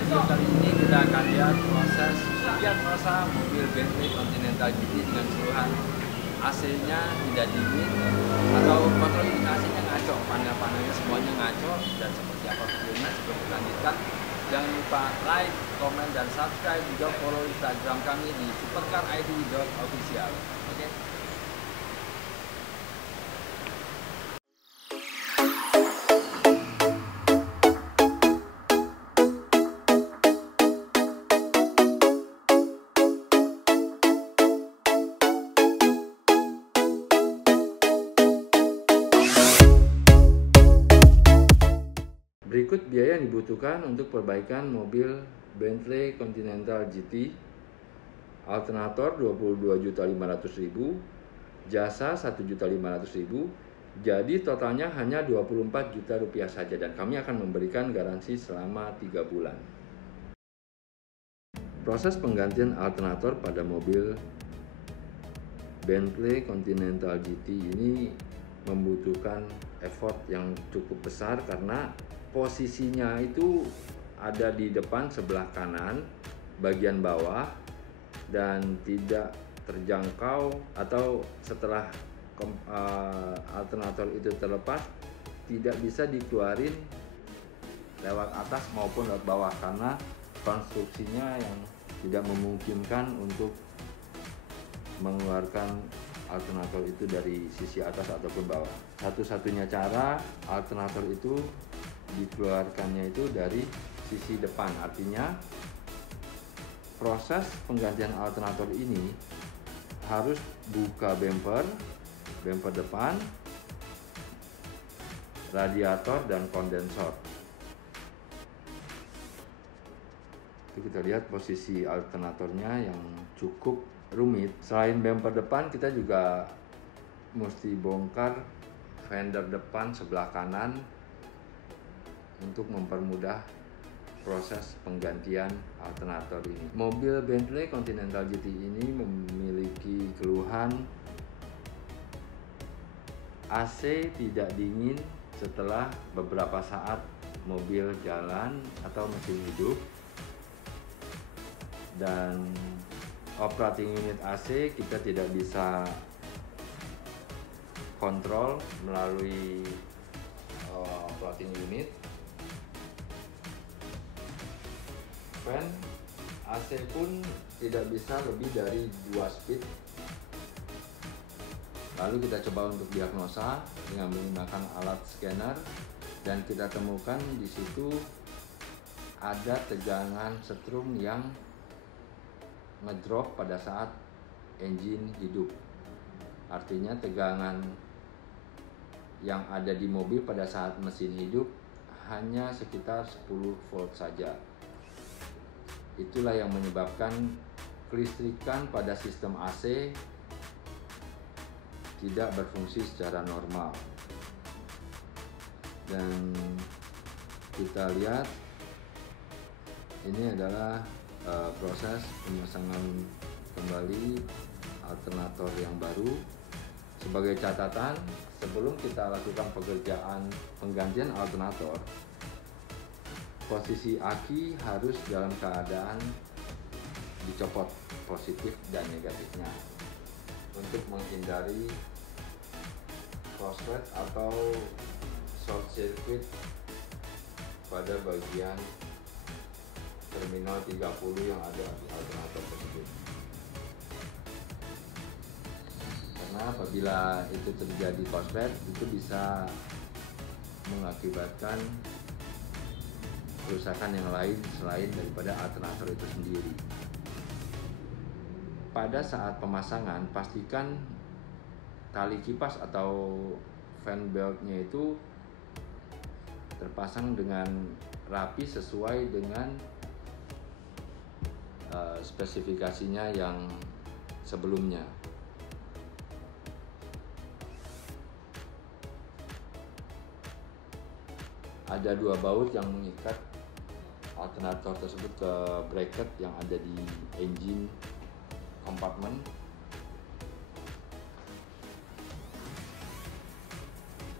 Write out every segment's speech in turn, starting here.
Video kali ini kita akan lihat proses ujian rasa mobil Bentley Continental GT dengan keseluruhan. AC-nya tidak dingin atau kontrol indikasinya ngaco, panel-panelnya semuanya ngaco, dan seperti apa videonya sebelum kita lanjutkan. Jangan lupa like, komen, dan subscribe, juga follow Instagram kami di supercar.id.official. Oke. Berikut biaya yang dibutuhkan untuk perbaikan mobil Bentley Continental GT. Alternator 22.500.000, jasa 1.500.000. Jadi totalnya hanya 24 juta rupiah saja, dan kami akan memberikan garansi selama 3 bulan. Proses penggantian alternator pada mobil Bentley Continental GT ini membutuhkan effort yang cukup besar karena posisinya itu ada di depan sebelah kanan bagian bawah dan tidak terjangkau, atau setelah alternator itu terlepas tidak bisa dikeluarin lewat atas maupun lewat bawah karena konstruksinya yang tidak memungkinkan untuk mengeluarkan alternator itu dari sisi atas ataupun bawah. Satu-satunya cara alternator itu dikeluarkannya itu dari sisi depan. Artinya proses penggantian alternator ini harus buka bumper depan, radiator, dan kondensor. Itu kita lihat posisi alternatornya yang cukup rumit. Selain bumper depan, kita juga mesti bongkar fender depan sebelah kanan untuk mempermudah proses penggantian alternator ini. Mobil Bentley Continental GT ini memiliki keluhan AC tidak dingin setelah beberapa saat mobil jalan atau mesin hidup, dan operating unit AC kita tidak bisa kontrol melalui operating unit. Fan AC pun tidak bisa lebih dari 2 speed. Lalu kita coba untuk diagnosa dengan menggunakan alat scanner, dan kita temukan di situ ada tegangan setrum yang ngedrop pada saat engine hidup. Artinya tegangan yang ada di mobil pada saat mesin hidup hanya sekitar 10 volt saja. Itulah yang menyebabkan kelistrikan pada sistem AC tidak berfungsi secara normal. Dan kita lihat ini adalah proses pemasangan kembali alternator yang baru. Sebagai catatan, sebelum kita lakukan pekerjaan penggantian alternator, posisi aki harus dalam keadaan dicopot positif dan negatifnya untuk menghindari korslet atau short circuit pada bagian terminal 30 yang ada di alternator tersebut. Karena apabila itu terjadi korslet, itu bisa mengakibatkan kerusakan yang lain selain daripada alternator itu sendiri. Pada saat pemasangan, pastikan tali kipas atau fan beltnya itu terpasang dengan rapi sesuai dengan spesifikasinya yang sebelumnya. Ada 2 baut yang mengikat alternator tersebut ke bracket yang ada di engine compartment.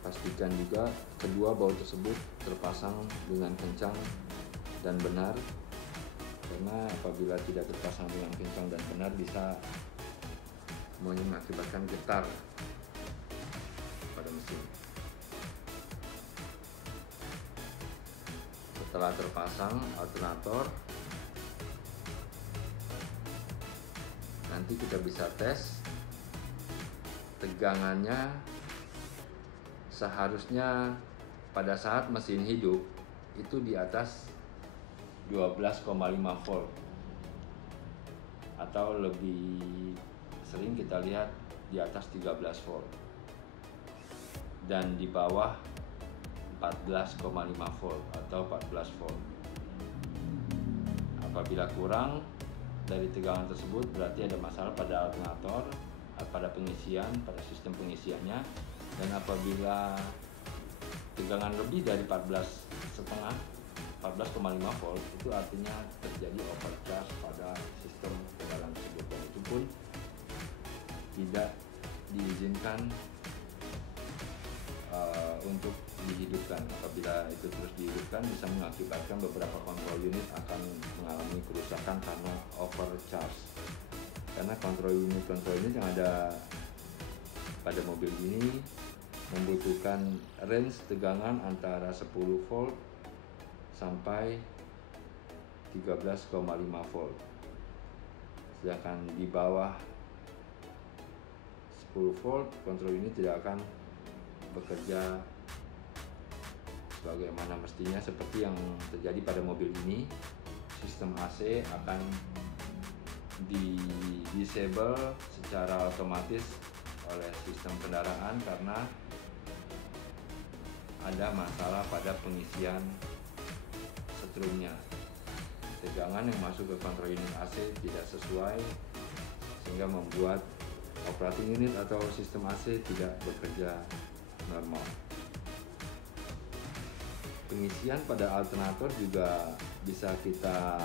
Pastikan juga kedua baut tersebut terpasang dengan kencang dan benar karena apabila tidak terpasang dengan kencang dan benar bisa mengakibatkan getar pada mesin. Setelah terpasang alternator, nanti kita bisa tes tegangannya. Seharusnya pada saat mesin hidup itu di atas 12,5 volt, atau lebih sering kita lihat di atas 13 volt, dan di bawah 14,5 volt atau 14 volt. Apabila kurang dari tegangan tersebut berarti ada masalah pada alternator, pada pengisian, pada sistem pengisiannya. Dan apabila tegangan lebih dari 14,5 volt, itu artinya terjadi overcharge pada sistem tegangan tersebut, dan itu pun tidak diizinkan untuk dihidupkan. Apabila itu terus dihidupkan bisa mengakibatkan beberapa kontrol unit akan mengalami kerusakan karena overcharge. Karena kontrol unit yang ada pada mobil ini membutuhkan range tegangan antara 10 volt sampai 13,5 volt. Sedangkan di bawah 10 volt kontrol unit tidak akan bekerja sebagaimana mestinya, seperti yang terjadi pada mobil ini. Sistem AC akan di disable secara otomatis oleh sistem kendaraan karena ada masalah pada pengisian setrumnya. Tegangan yang masuk ke kontrol unit AC tidak sesuai, sehingga membuat operating unit atau sistem AC tidak bekerja normal. Pengisian pada alternator juga bisa kita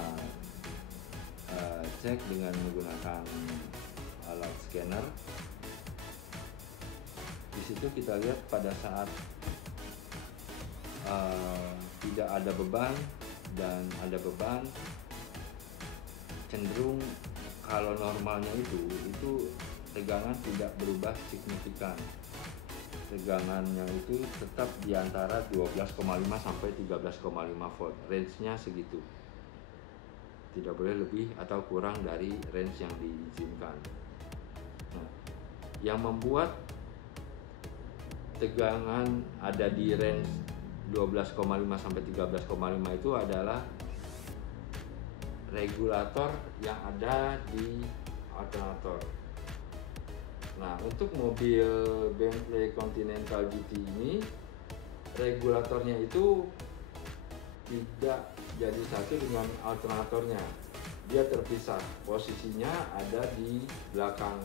cek dengan menggunakan alat scanner. Di situ kita lihat pada saat tidak ada beban dan ada beban, cenderung kalau normalnya itu tegangan tidak berubah signifikan. Tegangannya itu tetap di antara 12,5 sampai 13,5 volt. Range-nya segitu. Tidak boleh lebih atau kurang dari range yang diizinkan. Nah, yang membuat tegangan ada di range 12,5 sampai 13,5 itu adalah regulator yang ada di alternator. Nah, untuk mobil Bentley Continental GT ini regulatornya itu tidak jadi satu dengan alternatornya. Dia terpisah. Posisinya ada di belakang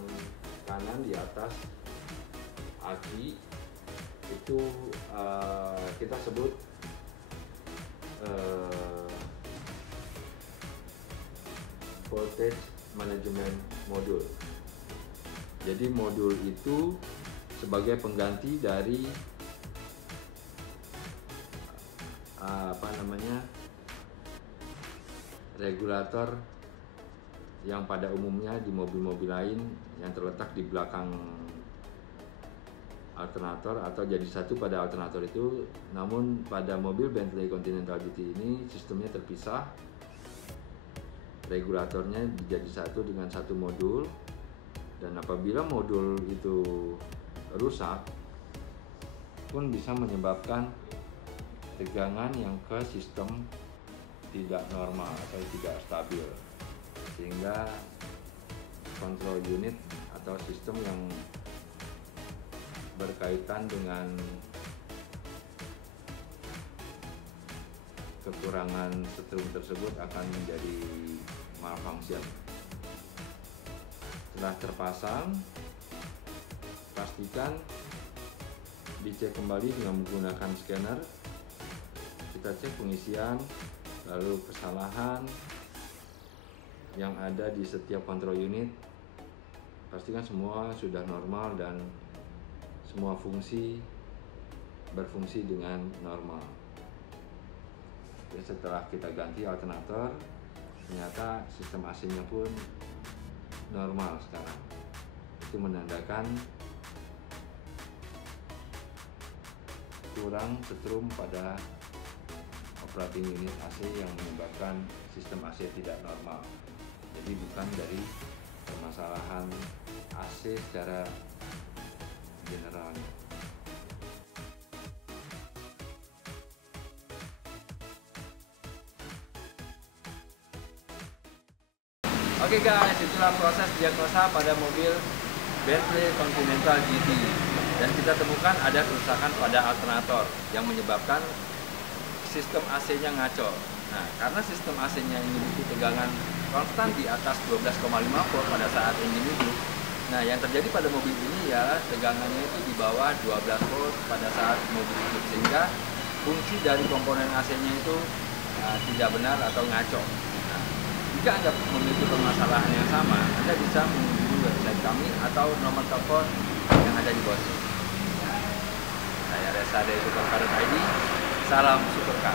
kanan di atas aki. Itu kita sebut voltage management module. Jadi modul itu sebagai pengganti dari regulator yang pada umumnya di mobil-mobil lain yang terletak di belakang alternator atau jadi satu pada alternator itu. Namun pada mobil Bentley Continental GT ini sistemnya terpisah. Regulatornya jadi satu dengan satu modul, dan apabila modul itu rusak pun bisa menyebabkan tegangan yang ke sistem tidak normal atau tidak stabil, sehingga kontrol unit atau sistem yang berkaitan dengan kekurangan setrum tersebut akan menjadi malfunction. Setelah terpasang, pastikan dicek kembali dengan menggunakan scanner. Kita cek pengisian, lalu kesalahan yang ada di setiap kontrol unit. Pastikan semua sudah normal dan semua fungsi berfungsi dengan normal. Jadi setelah kita ganti alternator, ternyata sistem AC-nya pun normal sekarang. Itu menandakan kurang setrum pada operating unit AC yang menyebabkan sistem AC tidak normal. Jadi bukan dari permasalahan AC secara generalnya. Oke guys, itulah proses diagnosa pada mobil Bentley Continental GT. Dan kita temukan ada kerusakan pada alternator yang menyebabkan sistem AC-nya ngaco. Nah, karena sistem AC-nya ini memiliki tegangan konstan di atas 12,5 volt pada saat engine hidup. Nah, yang terjadi pada mobil ini ya tegangannya itu di bawah 12 volt pada saat mobil hidup, sehingga fungsi dari komponen AC-nya itu tidak benar atau ngaco. Nah, jika Anda memiliki permasalahan yang sama, Anda bisa mengunjungi website kami atau nomor telepon yang ada di bawah sini. Saya Resa dari Supercar ID. Salam Supercar.